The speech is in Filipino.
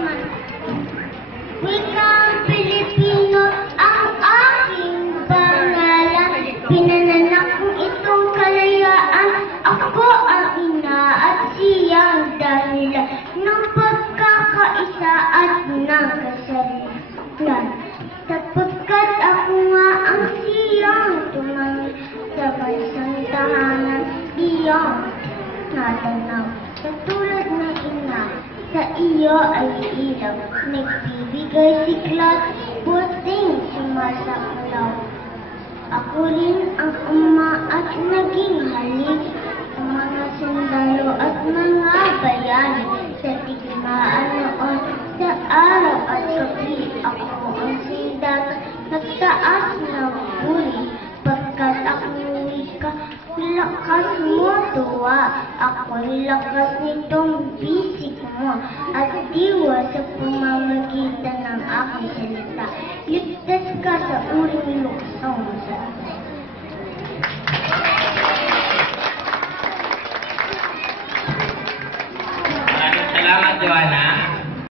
naman. Wikang Pilipino ang aking pangalan. Pinananak kong itong kalayaan. Ako ang ina at siyang dahilan ng pagkakaisa at ng kasarian. Sapagkat ako nga ang siyang tumangin sa bansang tahanan, iyong natanaw. Katulad ng ina, sa iyo ay ilaw, nagbibigay siklat, puting sumasaklaw. Ako rin ang ama at naging halik ng mga sundalo at mga bayani sa digmaan noon sa araw at gabi. Ako ang sindag, nagtaas ng huli, pagkat ako'y lakas mo tuwa. Ako'y lakas nitong bisig mo at diwa sa pamamagitan ng aking salita. Ligtas ka sa uling luksong sa Maraming salamat, Joanna.